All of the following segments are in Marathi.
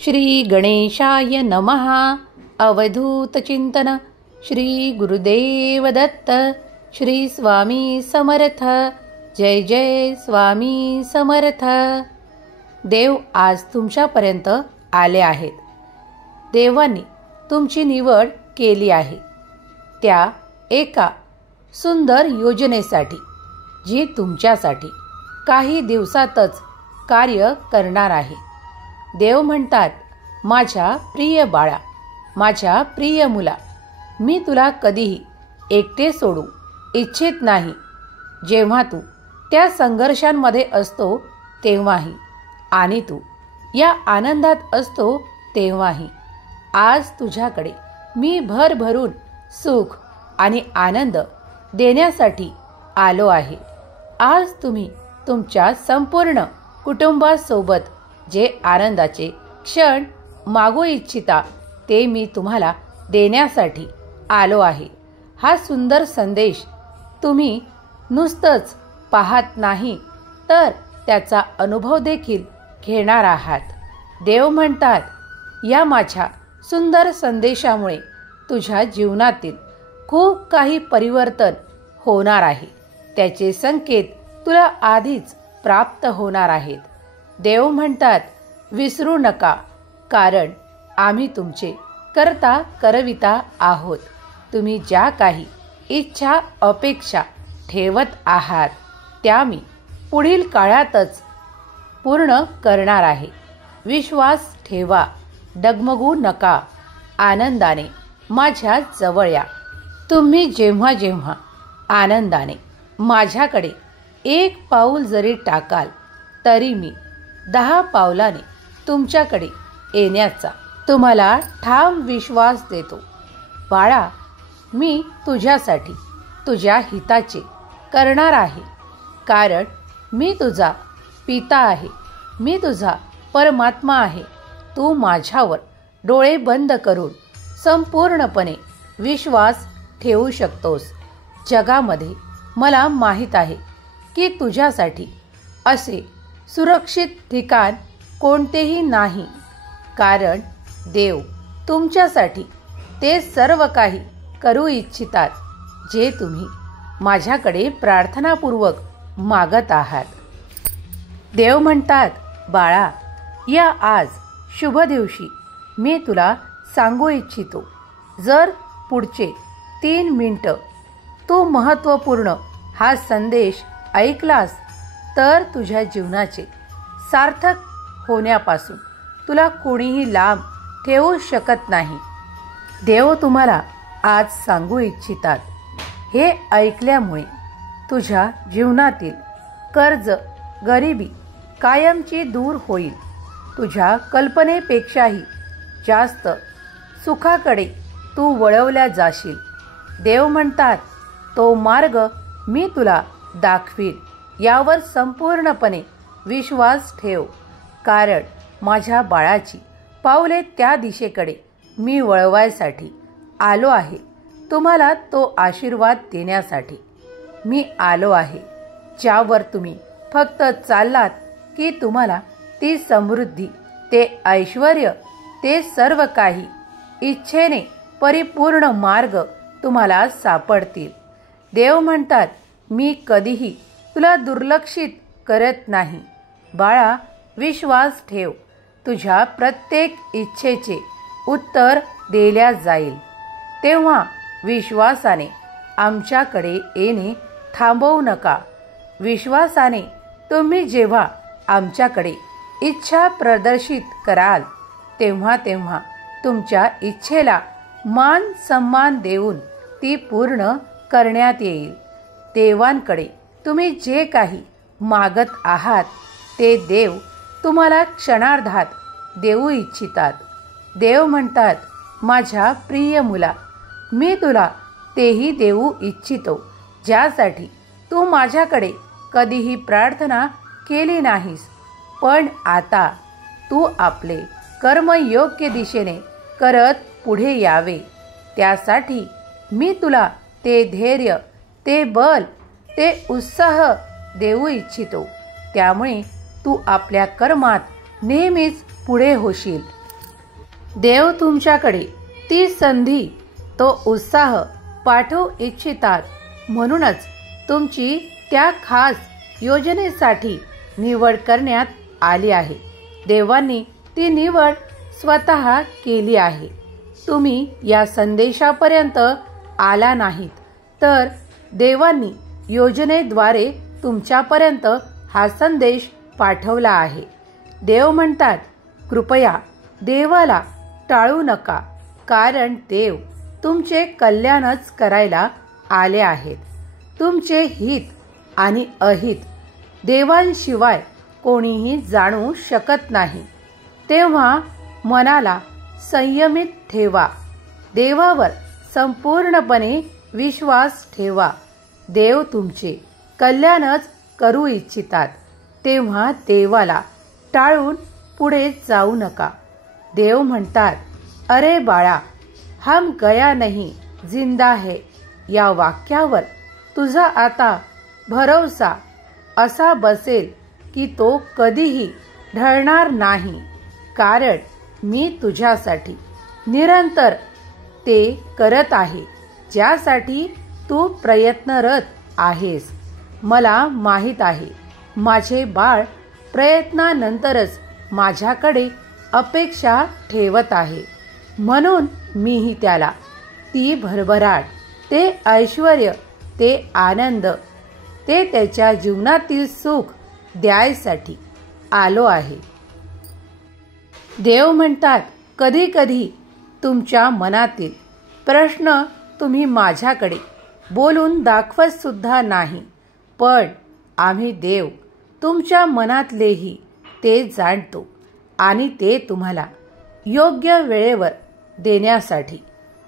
श्री गणेशाय नमः. अवधूत चिंतन. श्री गुरुदेव दत्त. श्री स्वामी समर्थ. जय जय स्वामी समर्थ. देव आज तुमच्यापर्यंत आले आहेत. देवांनी तुमची निवड केली आहे त्या एका सुंदर योजनेसाठी, जी तुमच्यासाठी काही दिवसातच कार्य करणार आहे. देव म्हणतात, माझ्या प्रिय बाळा, माझ्या प्रिय मुला, मी तुला कधीही एकटे सोडू इच्छित नाही. जेव्हा तू त्या संघर्षांमध्ये असतो तेव्हाही, आणि तू या आनंदात असतो तेव्हाही, आज तुझ्याकडे मी भरभरून सुख आणि आनंद देण्यासाठी आलो आहे. आज तुम्ही तुमच्या संपूर्ण कुटुंबासोबत जे आनंदाचे क्षण मागू इच्छिता ते मी तुम्हाला देण्यासाठी आलो आहे. हा सुंदर संदेश तुम्ही नुसतंच पाहत नाही, तर त्याचा अनुभव देखील घेणार आहात. देव म्हणतात, या माझ्या सुंदर संदेशामुळे तुझ्या जीवनातील खूप काही परिवर्तन होणार आहे. त्याचे संकेत तुला आधीच प्राप्त होणार आहेत. देव म्हणतात, विसरू नका, कारण आम्ही तुमचे करता करविता आहोत. तुम्ही ज्या काही इच्छा अपेक्षा ठेवत आहात त्या मी पुढील काळातच पूर्ण करणार आहे. विश्वास ठेवा, डगमगू नका, आनंदाने माझ्या जवळ या. तुम्ही जेव्हा जेव्हा आनंदाने माझ्याकडे एक पाऊल जरी टाकाल, तरी मी 10 पावलाने तुमच्याकडे येण्याचा तुम्हाला ठाम विश्वास देतो. बाळा, मी तुझ्यासाठी तुझ्या हिताचे करणार आहे, कारण मी तुझा पिता आहे, मी तुझा परमात्मा आहे. तू माझ्यावर डोळे बंद करून संपूर्णपणे विश्वास ठेवू शकतोस. जगामध्ये मला माहीत आहे की तुझ्यासाठी असे सुरक्षित ठिकाण कोणतेही नाही, कारण देव तुमच्यासाठी ते सर्व काही करू इच्छितात जे तुम्ही माझ्याकडे प्रार्थनापूर्वक मागत आहात. देव म्हणतात, बाळा, या आज शुभ दिवशी मी तुला सांगू इच्छितो, जर पुढचे 3 मिनिटं तू महत्त्वपूर्ण हा संदेश ऐकलास, तर तुझ्या जीवनाचे सार्थक होण्यापासून तुला कोणीही लांब ठेवू शकत नाही. देव तुम्हाला आज सांगू इच्छितात, हे ऐकल्यामुळे तुझ्या जीवनातील कर्ज, गरिबी कायमची दूर होईल. तुझ्या कल्पनेपेक्षाही जास्त सुखाकडे तू वळवल्या जाशील. देव म्हणतात, तो मार्ग मी तुला दाखवीन, यावर संपूर्णपणे विश्वास ठेव, कारण माझ्या बाळाची पावले त्या दिशेकडे मी वळवायसाठी आलो आहे. तुम्हाला तो आशीर्वाद देण्यासाठी मी आलो आहे, ज्यावर तुम्ही फक्त चाललात की तुम्हाला ती समृद्धी, ते ऐश्वर्य, ते सर्व काही इच्छेने परिपूर्ण मार्ग तुम्हाला सापडतील. देव म्हणतात, मी कधीही तुला दुर्लक्षित करत नाही. बाळा, विश्वास ठेव, तुझ्या प्रत्येक इच्छेचे उत्तर दिल्या जाईल. तेव्हा विश्वासाने आमच्याकडे येणे थांबवू नका. विश्वासाने तुम्ही जेव्हा आमच्याकडे इच्छा प्रदर्शित कराल, तेव्हा तेव्हा तुमच्या इच्छेला मान सन्मान देऊन ती पूर्ण करण्यात येईल. देवांकडे तुम्ही जे काही मागत आहात ते देव तुम्हाला क्षणार्धात देऊ इच्छितात. देव म्हणतात, माझ्या प्रिय मुला, मी तुला तेही देऊ इच्छितो ज्यासाठी तू माझ्याकडे कधीही प्रार्थना केली नाहीस. पण आता तू आपले कर्म योग्य दिशेने करत पुढे यावे. त्यासाठी मी तुला ते धैर्य, ते बल, ते उत्साह देऊ इच्छितो. त्यामुळे तू आपल्या कर्मात नेहमीच पुढे होशील. देव तुमच्याकडे ती संधी, तो उत्साह पाठवू इच्छितात. म्हणूनच तुमची त्या खास योजनेसाठी निवड करण्यात आली आहे. देवांनी ती निवड स्वतः केली आहे. तुम्ही या संदेशापर्यंत आला नाहीत, तर देवांनी योजनेद्वारे तुमच्यापर्यंत हा संदेश पाठवला आहे. देव म्हणतात, कृपया देवाला टाळू नका, कारण देव तुमचे कल्याणच करायला आले आहेत. तुमचे हित आणि अहित देवांशिवाय कोणीही जाणू शकत नाही. तेव्हा मनाला संयमित ठेवा. देवावर संपूर्णपणे विश्वास ठेवा. देव तुमचे कल्याणच करू इच्छितात. तेव्हा देवाला टाळून पुढे जाऊ नका. देव म्हणतात, अरे बाळा, हम गया नहीं जिंदा है, या वाक्यावर तुझा आता भरवसा असा बसेल की तो कधीही ढळणार नाही. कारण मी तुझ्यासाठी निरंतर ते करत आहे ज्यासाठी तू प्रयत्नरत आहेस. मला माहीत आहे, माझे बाळ प्रयत्नानंतरच माझ्याकडे अपेक्षा ठेवत आहे. म्हणून मीही त्याला ती भरभराट, ते ऐश्वर्य, ते आनंद, ते त्याच्या जीवनातील सुख द्यायसाठी आलो आहे. देव म्हणतात, कधी कधी तुमच्या मनातील प्रश्न तुम्ही माझ्याकडे बोलून दाखवत सुद्धा नाही, पण आम्ही देव तुमच्या मनातलेही ते जाणतो आणि ते तुम्हाला योग्य वेळेवर देण्यासाठी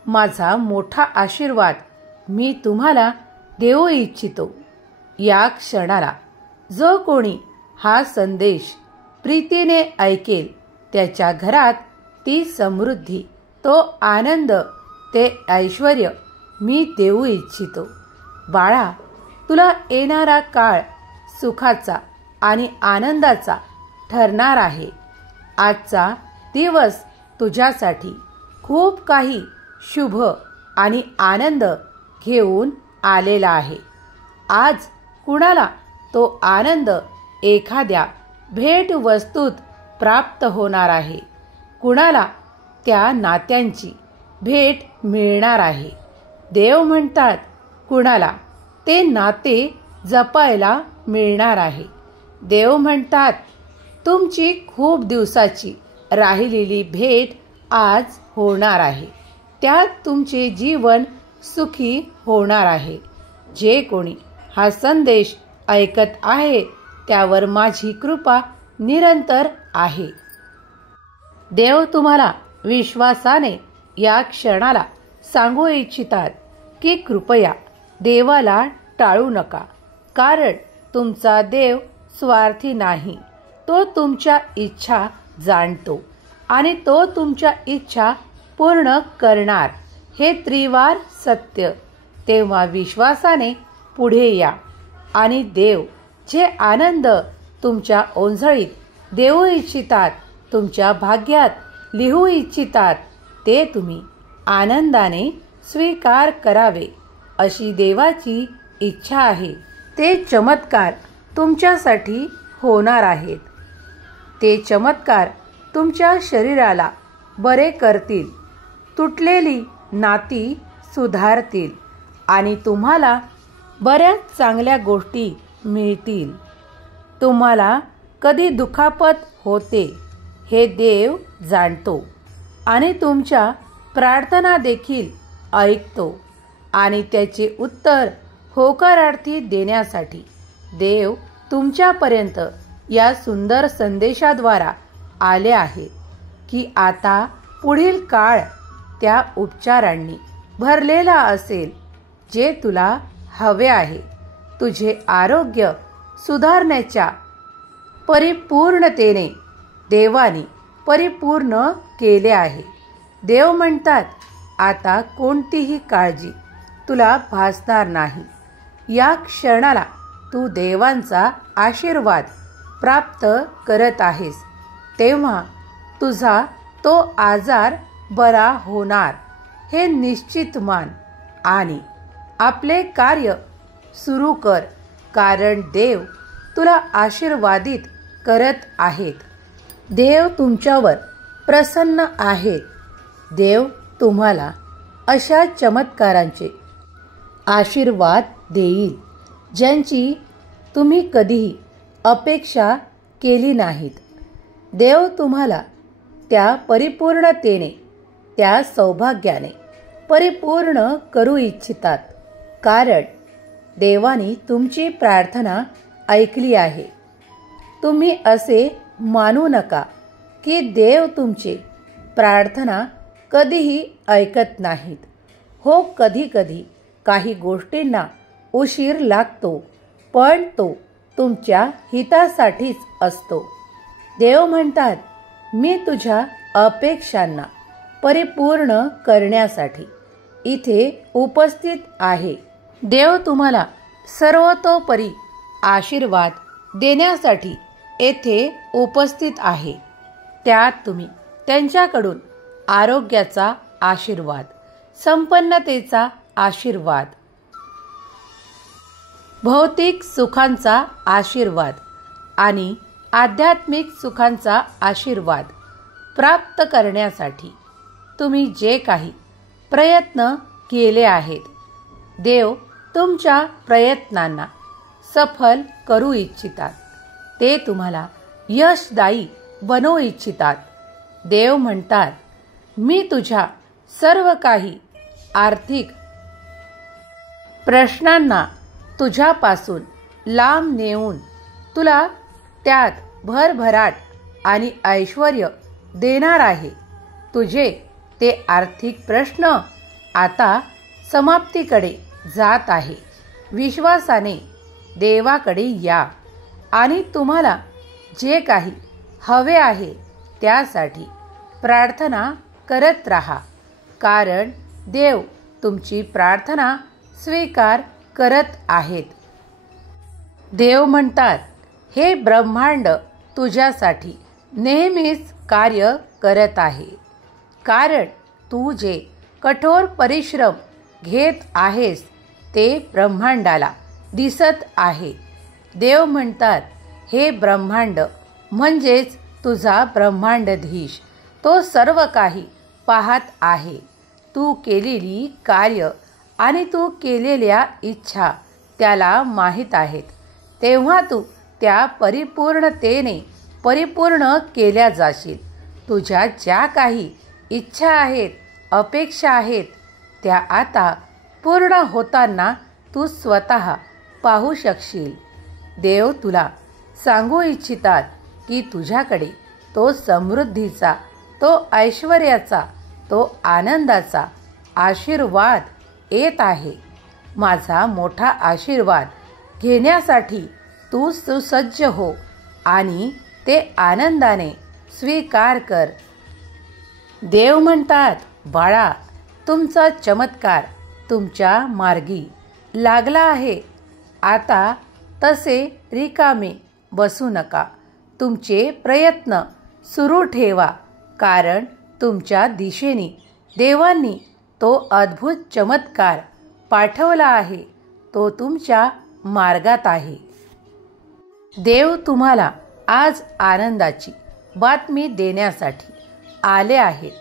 माझा मोठा आशीर्वाद मी तुम्हाला देऊ इच्छितो. या क्षणाला जो कोणी हा संदेश प्रीतीने ऐकेल, त्याच्या घरात ती समृद्धी, तो आनंद, ते ऐश्वर्य मी देऊ इच्छितो. बाळा, तुला येणारा काळ सुखाचा आणि आनंदाचा ठरणार आहे. आजचा दिवस तुझ्यासाठी खूप काही शुभ आणि आनंद घेऊन आलेला आहे. आज कुणाला तो आनंद एखाद्या भेट वस्तूत प्राप्त होणार आहे, कुणाला त्या नात्यांची भेट मिळणार आहे. देव म्हणतात, कुणाला ते नाते जपायला मिळणार आहे. देव म्हणतात, तुमची खूप दिवसाची राहिलेली भेट आज होणार आहे. त्यात तुमचे जीवन सुखी होणार आहे. जे कोणी हा संदेश ऐकत आहे त्यावर माझी कृपा निरंतर आहे. देव तुम्हाला विश्वासाने या क्षणाला सांगू इच्छितात की कृपया देवाला टाळू नका, कारण तुमचा देव स्वार्थी नाही. तो तुमच्या इच्छा जाणतो आणि तो तुमच्या इच्छा पूर्ण करणार, हे त्रिवार सत्य. तेव्हा विश्वासाने पुढे या आणि देव जे आनंद तुमच्या ओंजळीत देऊ इच्छितात, तुमच्या भाग्यात लिहू इच्छितात, ते तुम्ही आनंदाने स्वीकार करावे अशी देवाची इच्छा आहे. ते चमत्कार तुमच्यासाठी होणार आहेत. ते चमत्कार तुमच्या शरीराला बरे करतील, तुटलेली नाती सुधारतील आणि तुम्हाला बऱ्याच चांगल्या गोष्टी मिळतील. तुम्हाला कधी दुखापत होते हे देव जाणतो आणि तुमच्या प्रार्थना देखील ऐकतो आणि त्याचे उत्तर होकारार्थी देण्यासाठी देव तुमच्यापर्यंत या सुंदर संदेशाद्वारा आले आहे की आता पुढील काळ त्या उपचारांनी भरलेला असेल जे तुला हवे आहे. तुझे आरोग्य सुधारण्याच्या परिपूर्णतेने देवाने परिपूर्ण केले आहे. देव म्हणतात, आता कोणतीही काळजी तुला भासणार नाही. या क्षणाला तू देवांचा आशीर्वाद प्राप्त करत आहेस. तेव्हा तुझा तो आजार बरा होणार हे निश्चित मान आणि आपले कार्य सुरू कर, कारण देव तुला आशीर्वादित करत आहेत. देव तुमच्यावर प्रसन्न आहेत. देव तुम्हाला अशा चमत्कारांचे आशीर्वाद देईल ज्यांची तुम्ही कधीही अपेक्षा केली नाहीत. देव तुम्हाला त्या परिपूर्णतेने, त्या सौभाग्याने परिपूर्ण करू इच्छितात, कारण देवाने तुमची प्रार्थना ऐकली आहे. तुम्ही असे मानू नका की देव तुमची प्रार्थना कधीही ऐकत नाहीत. हो, कधी कधी काही गोष्टींना उशीर लागतो, पण तो तुमच्या हितासाठीच असतो. देव म्हणतात, मी तुझ्या अपेक्षांना परिपूर्ण करण्यासाठी इथे उपस्थित आहे. देव तुम्हाला सर्वतोपरी आशीर्वाद देण्यासाठी येथे उपस्थित आहे. त्यात तुम्ही त्यांच्याकडून आरोग्याचा आशीर्वाद, संपन्नतेचा आशीर्वाद, भौतिक सुखांचा आशीर्वाद आणि आध्यात्मिक सुखांचा आशीर्वाद प्राप्त करण्यासाठी तुम्ही जे काही प्रयत्न केले आहेत, देव तुमच्या प्रयत्नांना सफल करू इच्छितात. ते तुम्हाला यशदायी बनवू इच्छितात. देव म्हणतात, मी तुझ्या सर्व काही आर्थिक प्रश्नांना तुझ्यापासून लांब नेऊन तुला त्यात भरभराट आणि ऐश्वर्य देणार आहे. तुझे ते आर्थिक प्रश्न आता समाप्तीकडे जात आहे. विश्वासाने देवाकडे या आणि तुम्हाला जे काही हवे आहे त्यासाठी प्रार्थना करत राहा, कारण देव तुमची प्रार्थना स्वीकार करत आहेत. देव म्हणतात, हे ब्रह्मांड तुझ्यासाठी नेहमीच कार्य करत आहे, कारण तू जे कठोर परिश्रम घेत आहेस ते ब्रह्मांडाला दिसत आहे. देव म्हणतात, हे ब्रह्मांड म्हणजेच तुझा ब्रह्मांडधीश, तो सर्व काही पाहत आहे. तू केलेली कार्य आणि तू केलेल्या इच्छा त्याला माहीत आहेत. तेव्हा तू त्या परिपूर्णतेने परिपूर्ण केल्या जाशील. तुझ्या ज्या काही इच्छा आहेत, अपेक्षा आहेत, त्या आता पूर्ण होताना तू स्वतः पाहू शकशील. देव तुला सांगू इच्छितात की तुझ्याकडे तो समृद्धीचा, तो ऐश्वर्याचा, तो आनंदाचा आशीर्वाद येत आहे. माझा मोठा आशीर्वाद घेण्यासाठी तू सुसज्ज हो आणि ते आनंदाने स्वीकार कर. देव म्हणतात, बाळा, तुमचा चमत्कार तुमच्या मार्गी लागला आहे. आता तसे रिकामे बसू नका. तुमचे प्रयत्न सुरू ठेवा, कारण तुमच्या दिशेने देवांनी तो अद्भुत चमत्कार पाठवला आहे. तो तुमच्या मार्गात आहे. देव तुम्हाला आज आनंदाची बातमी देण्यासाठी आले आहेत.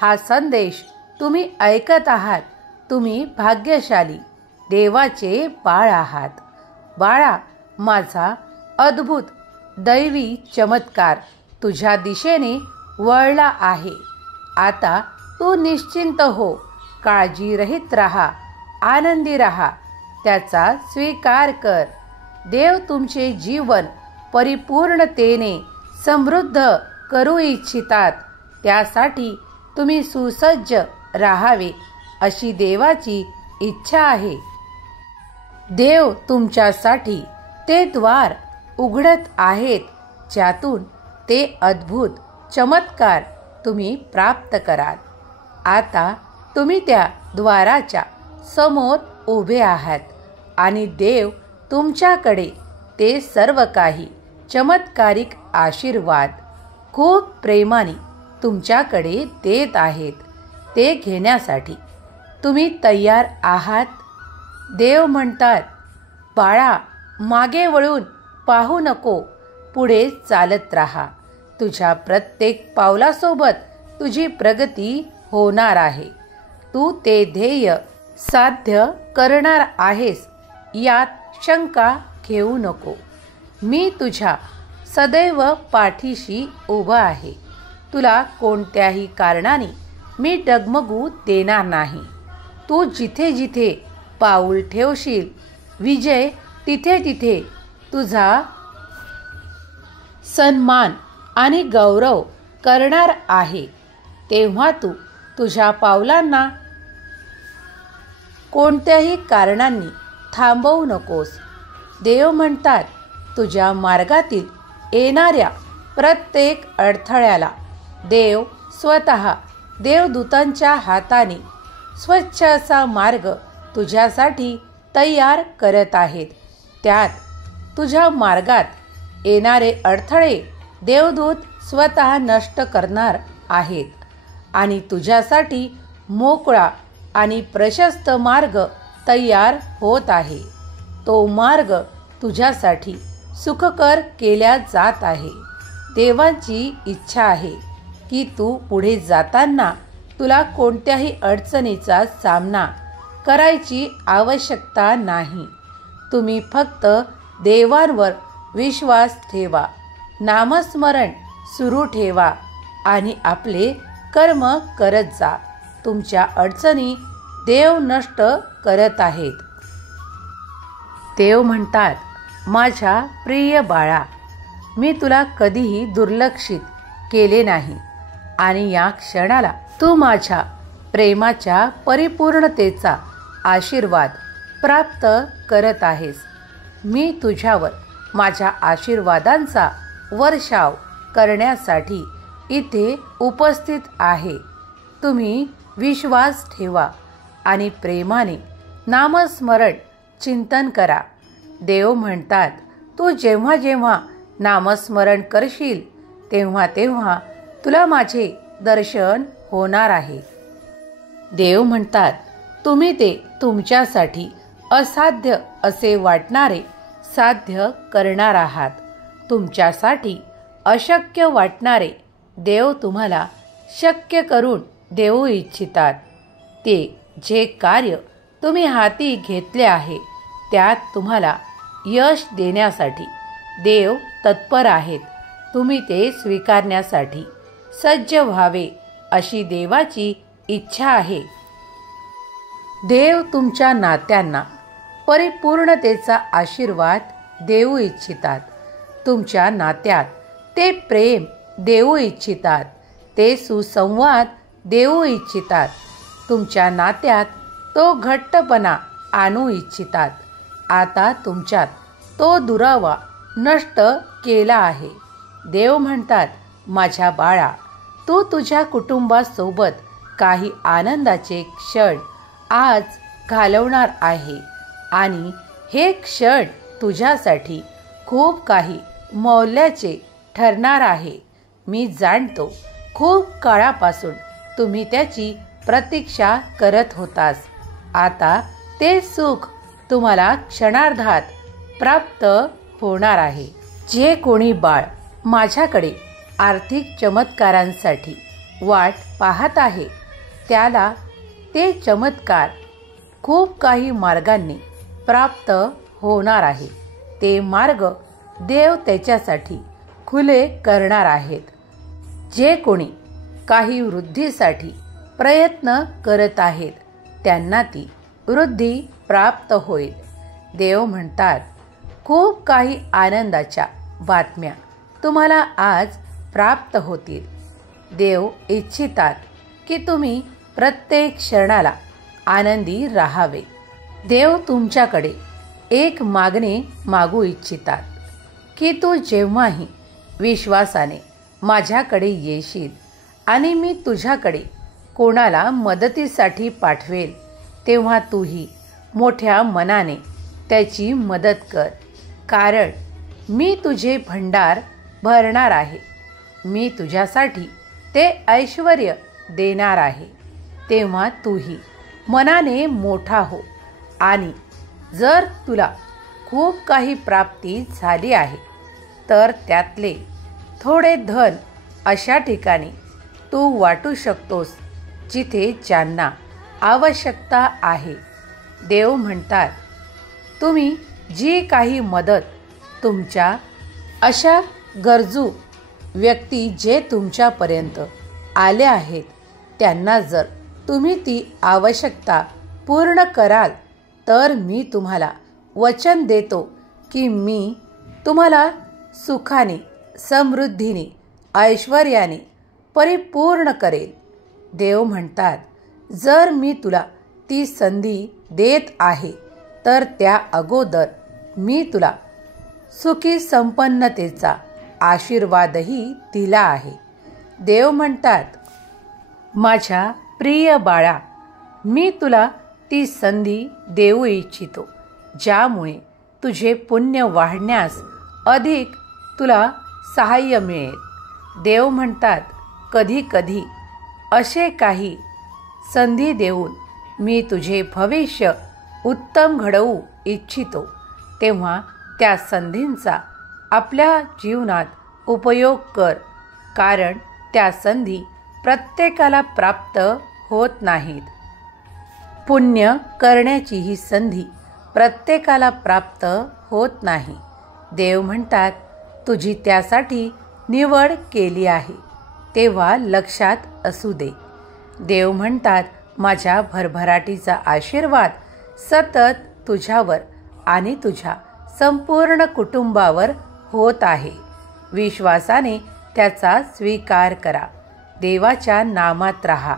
हा संदेश तुम्ही ऐकत आहात. तुम्ही भाग्यशाली देवाचे बाळ आहात. बाळा, माझा अद्भुत दैवी चमत्कार तुझ्या दिशेने वळला आहे. आता तू निश्चिंत हो, काळजीरहित राहा, आनंदी राहा, त्याचा स्वीकार कर. देव तुमचे जीवन परिपूर्णतेने समृद्ध करू इच्छितात. त्यासाठी तुम्ही सुसज्ज राहावे अशी देवाची इच्छा आहे. देव तुमच्यासाठी ते द्वार उघडत आहेत ज्यातून ते अद्भुत चमत्कार तुम्ही प्राप्त कराल. आता तुम्ही त्या द्वाराच्या समोर उभे आहात आणि देव तुमच्याकडे ते सर्व काही चमत्कारिक आशीर्वाद खूप प्रेमाने तुमच्याकडे देत आहेत ते घेण्यासाठी तुम्ही तयार आहात? देव म्हणतात, बाळा, मागे वळून पाहू नको, पुढे चालत राहा. तुझ्या प्रत्येक पावलासोबत तुझी प्रगती होणार आहे. तू ते ध्येय साध्य करणार आहेस यात शंका घेऊ नको. मी तुझ्या सदैव पाठीशी उभा आहे. तुला कोणत्याही कारणाने मी डगमगू देणार नाही. तू जिथे जिथे पाऊल ठेवशील, विजय तिथे तिथे तुझा सन्मान आणि गौरव करणार आहे. तेव्हा तू तुझ्या पावलांना कोणत्याही कारणांनी थांबवू नकोस. देव म्हणतात, तुझ्या मार्गातील येणाऱ्या प्रत्येक अडथळ्याला देव स्वतः देवदूतांच्या हाताने स्वच्छ असा मार्ग तुझ्यासाठी तयार करत आहेत. त्यात तुझ्या मार्गात येणारे अडथळे देवदूत स्वतः नष्ट करणार आहेत आणि तुझ्यासाठी मोकळा आणि प्रशस्त मार्ग तयार होत आहे. तो मार्ग तुझ्यासाठी सुखकर केला जात आहे. देवाची इच्छा आहे की तू पुढे जाताना तुला कोणत्याही अडचणीचा सामना करायची आवश्यकता नाही. तुम्ही फक्त देवांवर विश्वास ठेवा, नामस्मरण सुरू ठेवा आणि आपले कर्म करत जा. तुमच्या अडचणी देव नष्ट करत आहेत. देव म्हणतात, माझ्या प्रिय बाळा, मी तुला कधीही दुर्लक्षित केले नाही आणि या क्षणाला तू माझ्या प्रेमाच्या परिपूर्णतेचा आशीर्वाद प्राप्त करत आहेस. मी तुझ्यावर माझ्या आशीर्वादांचा वर्षाव करण्यासाठी इथे उपस्थित आहे. तुम्ही विश्वास ठेवा आणि प्रेमाने नामस्मरण चिंतन करा. देव म्हणतात, तू जेव्हा जेव्हा नामस्मरण करशील तेव्हा तेव्हा तुला माझे दर्शन होणार आहे. देव म्हणतात, तुम्ही ते तुमच्यासाठी असाध्य असे वाटणारे साध्य करणार आहात. तुमच्यासाठी अशक्य वाटणारे देव तुम्हाला शक्य करून देऊ इच्छितात. ते जे कार्य तुम्ही हाती घेतले आहे त्यात तुम्हाला यश देण्यासाठी देव तत्पर आहेत. तुम्ही ते स्वीकारण्यासाठी सज्ज व्हावे अशी देवाची इच्छा आहे. देव तुमच्या नात्यांना परिपूर्णतेचा आशीर्वाद देऊ इच्छितात. तुमच्या नात्यात ते प्रेम देऊ इच्छितात. ते सुसंवाद देऊ इच्छितात. तुमच्या नात्यात तो घट्टपणा आणू इच्छितात. आता तुमच्यात तो दुरावा नष्ट केला आहे. देव म्हणतात, माझ्या बाळा, तू तुझ्या कुटुंबासोबत काही आनंदाचे क्षण आज घालवणार आहे आणि हे क्षण तुझ्यासाठी खूप काही मौल्याचे ठरणार आहे. मी जाणतो, खूप काळापासून तुम्ही त्याची प्रतीक्षा करत होतास. आता ते सुख तुम्हाला क्षणार्धात प्राप्त होणार आहे. जे कोणी बाळ माझ्याकडे आर्थिक चमत्कारांसाठी वाट पाहत आहे त्याला ते चमत्कार खूप काही मार्गांनी प्राप्त होणार आहे. ते मार्ग देव त्याच्यासाठी खुले करणार आहेत. जे कोणी काही वृद्धीसाठी प्रयत्न करत आहेत त्यांना ती वृद्धी प्राप्त होईल. देव म्हणतात, खूप काही आनंदाच्या बातम्या तुम्हाला आज प्राप्त होतील. देव इच्छितात की तुम्ही प्रत्येक क्षणाला आनंदी राहावे. देव तुमच्याकडे एक मागणे मागू इच्छितात की तू जेव्हाही विश्वासाने माझ्याकडे येशील आणि मी तुझ्याकडे कोणाला मदतीसाठी पाठवेल तेव्हा तूही मोठ्या मनाने त्याची मदत कर. कारण मी तुझे भंडार भरणार आहे. मी तुझ्यासाठी ते ऐश्वर देणार आहे। तेव्हा तूही मनाने मोठा हो आणि जर तुला खूप काही प्राप्ती झाली आहे तर त्यातले थोडे धन अशा ठिकाणी तू वाटू शकतोस जिथे ज्यांना आवश्यकता आहे। देव म्हणतात, तुम्ही जी काही मदत तुमच्या अशा गरजू व्यक्ती जे तुमच्यापर्यंत आले आहेत त्यांना जर तुम्ही ती आवश्यकता पूर्ण कराल तर मी तुम्हाला वचन देतो की मी तुम्हाला सुखाने, समृद्धीने, ऐश्वर्याने परिपूर्ण करेल। देव म्हणतात, जर मी तुला ती संधी देत आहे तर त्या अगोदर मी तुला सुखी संपन्नतेचा आशीर्वादही दिला आहे। देव म्हणतात, माझ्या प्रिय बाळा, मी तुला ती संधी देऊ इच्छितो ज्यामुळे तुझे पुण्य वाढण्यास अधिक तुला सहाय्य मिळेल। देव म्हणतात, कधी कधी असे काही संधी देऊन मी तुझे भविष्य उत्तम घडवू इच्छितो, तेव्हा त्या संधींचा आपल्या जीवनात उपयोग कर, कारण त्या संधी प्रत्येकाला प्राप्त होत नाहीत। पुण्य करण्याची ही संधी प्रत्येकाला प्राप्त होत नाही। देव म्हणतात, तुझी त्यासाठी निवड केली आहे तेव्हा लक्षात असू दे। देव म्हणतात, माझ्या भरभराटीचा आशीर्वाद सतत तुझ्यावर आणि तुझ्या संपूर्ण कुटुंबावर होत आहे। विश्वासाने त्याचा स्वीकार करा, देवाच्या नामात राहा।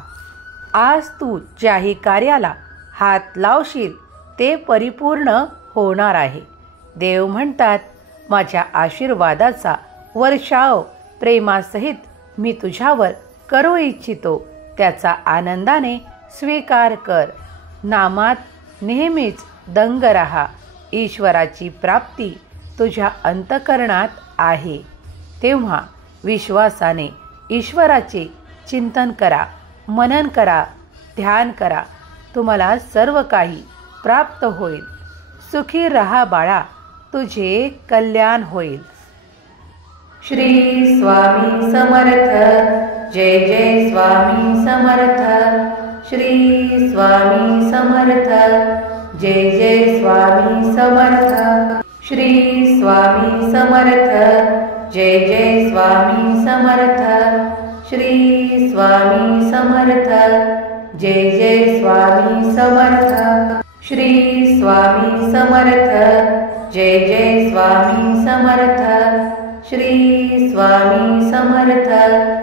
आज तू ज्याही कार्याला हात लावशील ते परिपूर्ण होणार आहे। देव म्हणतात, माझ्या आशीर्वादाचा वर्षाव प्रेमासहित मी तुझ्यावर करू इच्छितो, त्याचा आनंदाने स्वीकार कर। नामात नेहमीच दंग रहा, ईश्वराची प्राप्ती तुझ्या अंतःकरणात आहे। तेव्हा विश्वासाने ईश्वराचे चिंतन करा, मनन करा, ध्यान करा, तुम्हाला सर्व काही प्राप्त होईल। सुखी रहा बाळा, तुझे कल्याण होईल। श्री स्वामी समर्थ। जय जय स्वामी समर्थ। श्री स्वामी समर्थ। जय जय स्वामी समर्थ। श्री स्वामी समर्थ। जय जय स्वामी समर्थ। श्री स्वामी समर्थ। जय जय स्वामी समर्थ। श्री स्वामी समर्थ। जय जय स्वामी समर्थ। श्री स्वामी समर्थ।